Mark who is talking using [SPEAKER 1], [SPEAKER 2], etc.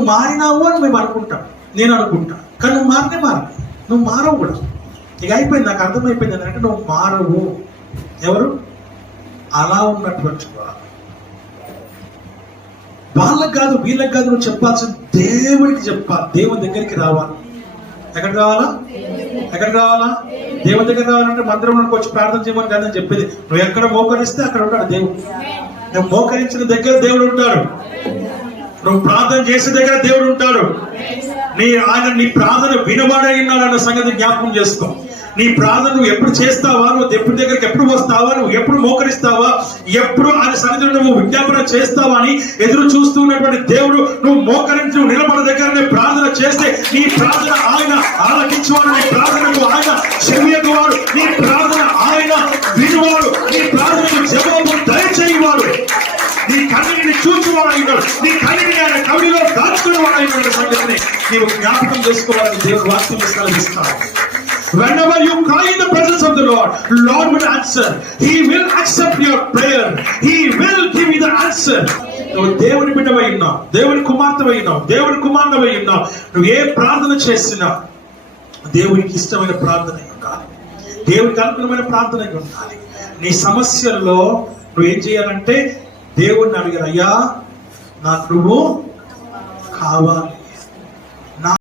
[SPEAKER 1] నువ్వు మారినావు అని మేము అనుకుంటాం. నేను అనుకుంటా. కానీ నువ్వు మారనే మారవు. నువ్వు మారవు కూడా. ఇక అయిపోయింది నాకు అర్థమైపోయింది అంటే నువ్వు మారవు. ఎవరు? అలా ఉన్నటువంటి వారు వాళ్ళకి కాదు వీళ్ళకి కాదు నువ్వు చెప్పాల్సిన దేవుడికి చెప్పాలి దేవుని దగ్గరికి రావాలి ఎక్కడికి రావాలా? ఎక్కడికి రావాలా? దేవుని దగ్గర రావాలంటే మందిరంలోకి వచ్చి ప్రార్థన చేయమని కాదని చెప్పేది. నువ్వు ఎక్కడ మోకరిస్తే అక్కడ ఉంటాడు దేవుడు. నువ్వు మోకరించిన దగ్గర దేవుడు ఉంటాడు. నువ్వు ప్రార్థన చేసే దగ్గర దేవుడు ఉంటాడు. నీ ఆయన నీ ప్రార్థన వినబడే సంగతి జ్ఞాపకం చేసుకో. నీ ప్రార్థన నువ్వు ఎప్పుడు చేస్తావా? నువ్వు దేవుడి దగ్గరికి ఎప్పుడు వస్తావా? నువ్వు ఎప్పుడు మోకరిస్తావా? ఎప్పుడు ఆయన సన్నిధిలో నువ్వు విజ్ఞాపన చేస్తావా అని ఎదురు చూస్తున్నటువంటి దేవుడు నువ్వు మోకరించి నువ్వు నిలబడ దగ్గరనే ప్రార్థన చేస్తే నీ ప్రార్థన ఆయన ఆలకించువాడు నీ కన్నీని నీ కన్నీని ఆయన కవిలో దాచుకునేవాడు సంగతిని నీవు జ్ఞాపకం చేసుకోవాలని దేవుడు వాక్యం సెలవిస్తాడు Whenever you cry in the presence of the Lord, Lord will answer. He will accept your prayer. He will give you the answer. నువ్వు దేవుని బిడ్డవై ఉన్నావు దేవుని కుమార్తెవై ఉన్నావు దేవుని కుమారుడవై ఉన్నావు నువ్వు ఏ ప్రార్థన చేసినా దేవునికి ఇష్టమైన ప్రార్థన ఉండాలి దేవునికి అనుకూలమైన ప్రార్థన ఉండాలి నీ సమస్యల్లో నువ్వు ఏం చేయాలంటే దేవుణ్ణి అడిగారు అయ్యా నాకు నువ్వు కావాలి.